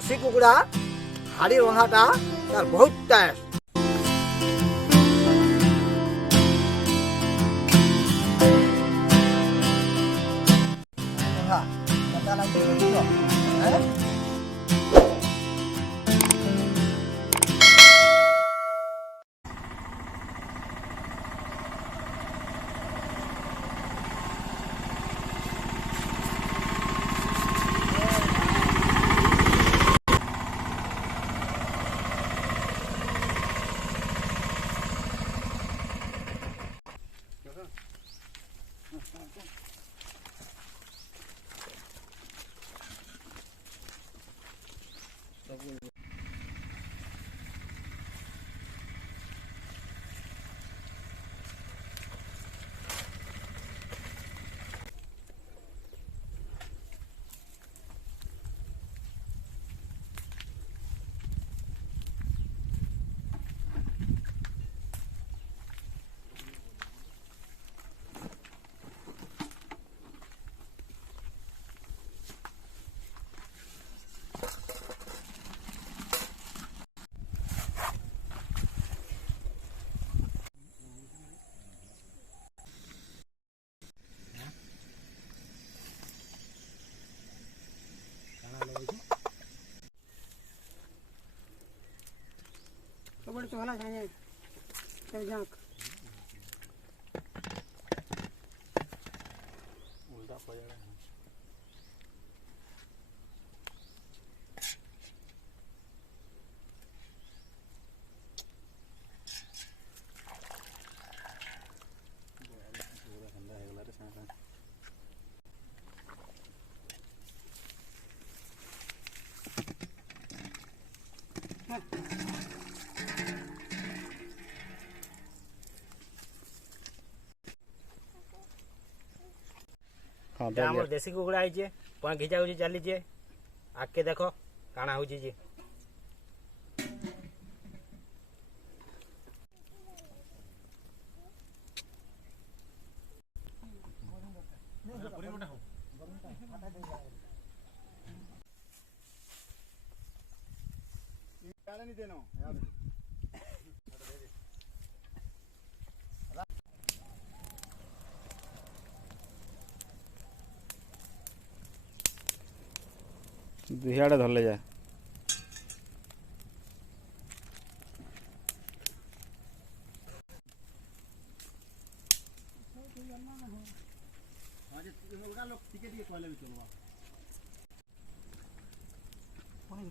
देसी कुकुड़ा हाड़ी रंधाटा तार बहुत टेस्ट। चोला जाए झाँक उल्टा पड़ जाएगा। हमर देसी कुकुड़ा आइचे पण घिचा घिची चलीचे आके देखो काना होची जे नहीं देनो दुहियाड़े धरले जाए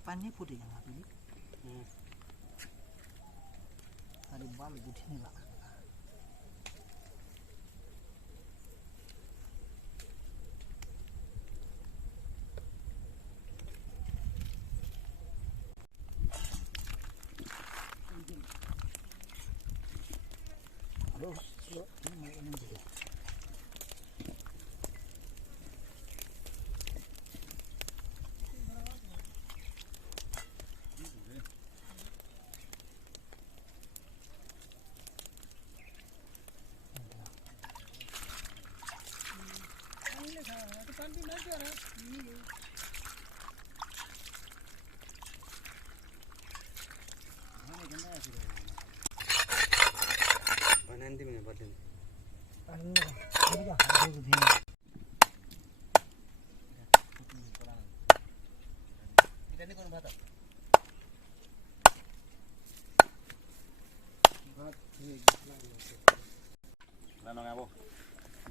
पानी फुटे अरे बाल उठने लगा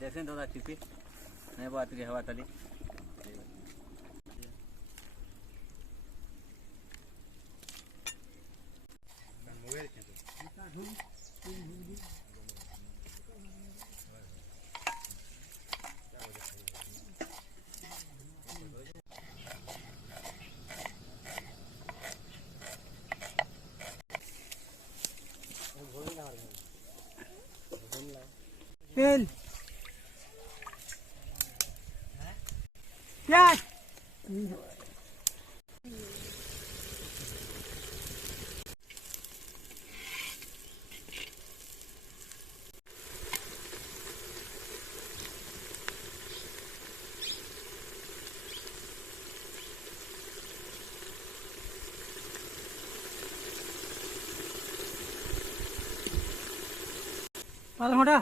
जैसे तो चिपी नहीं बात की हवा तली तेल प्याज आधा घंटा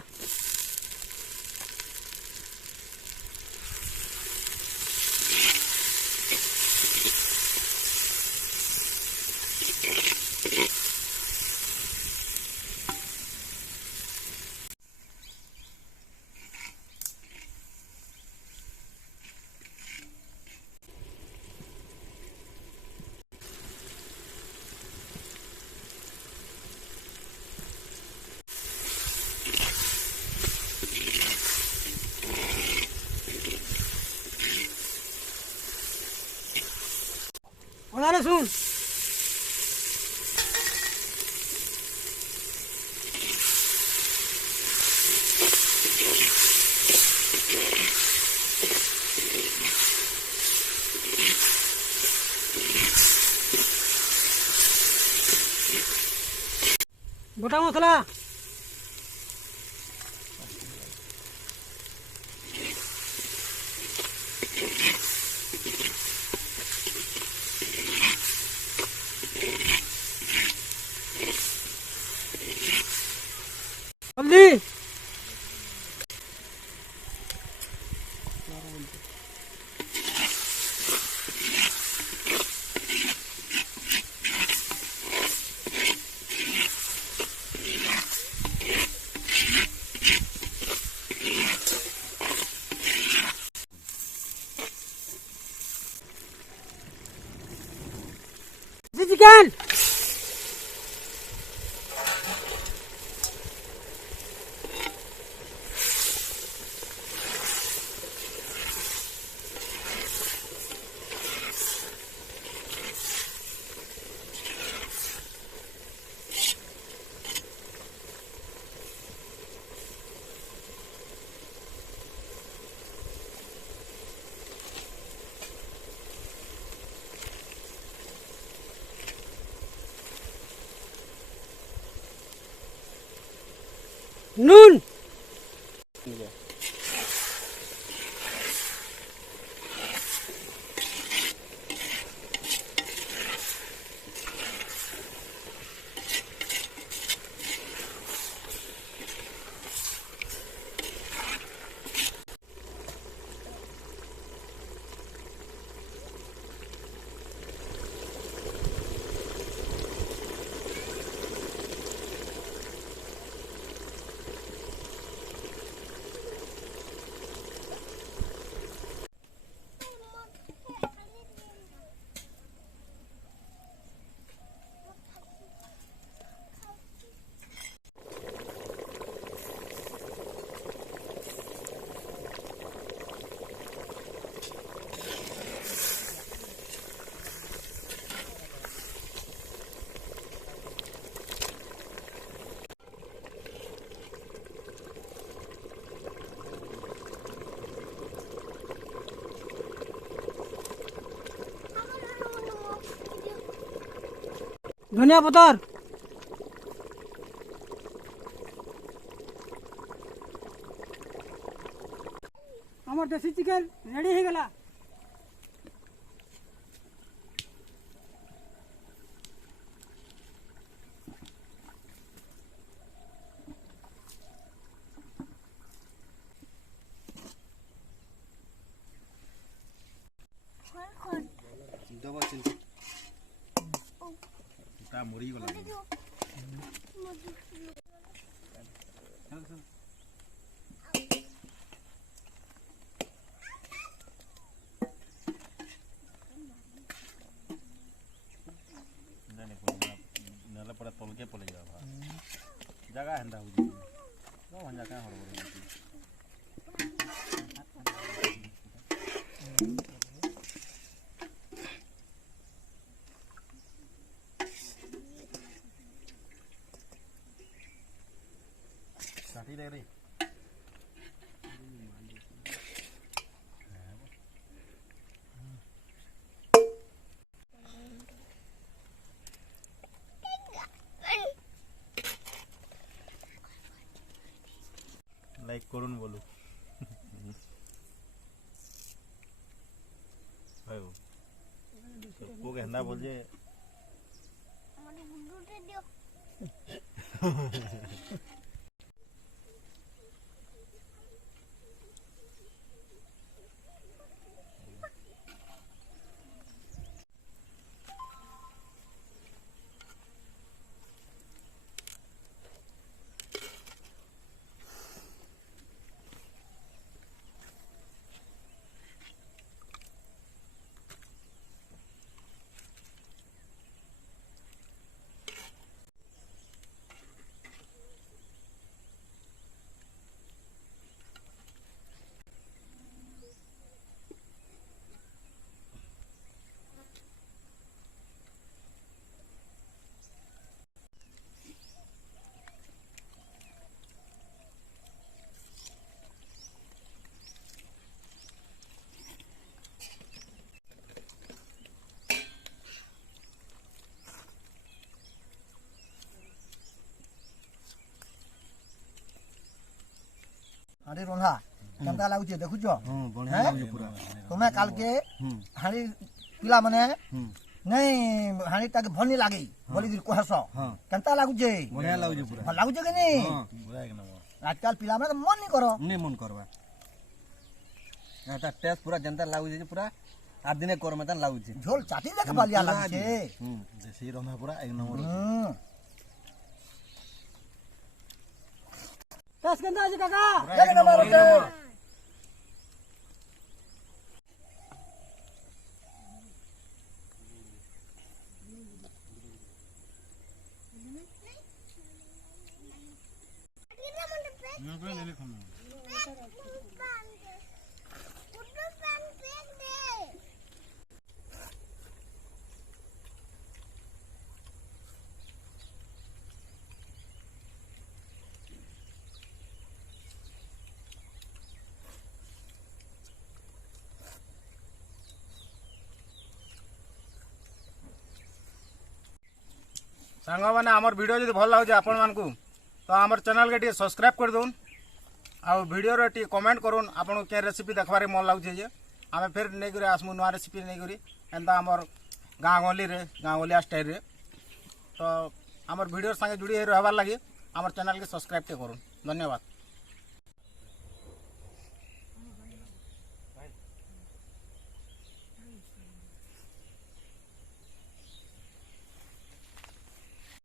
अरे सुन गोटा मसला हल्दी चिकन नून धनिया पतर आमर देसी चिकन रेडी हो गला मरी गला नेला पड़ा तलके पड़े जावा जगह हंदा हो जी तो हंजा का हड़बड़ साथी दे रही लाइक करून बोलू भाई को कहना बोल जे ହାଣ୍ଡି ରନ୍ଧା କେନ୍ତା ଲାଗୁଛେ ଦେଖୁଛ बढ़िया हैं? लागे पूरा ତୁମେ କାଲକେ ହାଣ୍ଡି ପିଲାମାନେ ନାଇଁ ହାଣ୍ଡି ତାକେ ଭଲ ନି ଲାଗେ ବୋଲିକିରି କହସ କେନ୍ତା ଲାଗୁଛେ बढ़िया लागे पूरा ଭଲ ଲାଗୁଛେ କି ନି पूरा एक नंबर ଆଜକାଲ ପିଲାମାନେ ମନ ନି କର नहीं मन करवा एटा टेस्ट पूरा जनता लागु जे पूरा आठ दिने कर मतन लागु जे ଝୋଲ ଚାଟି ଦେଖ ବାଲିଆ ଲାଗୁଛେ देसी रंधा पूरा एक नंबर टेस्ट केंदा अछि काका एक नंबर होते सांग माने हमर वीडियो जदी भल लागु आपण मानकू तो हमर चैनल के टी सब्सक्राइब कर दोन आ वीडियो रे टी कमेंट करून आपण के रेसिपी देखबारे मन लागु जे आमे फिर नै करे आसमु नवा रेसिपी नै करी एंता हमर गाँवलिया स्टाइल रे तो हमर वीडियो संगे जुड़ी रहबार लागि हमर चैनल के सब्सक्राइब ते करून धन्यवाद।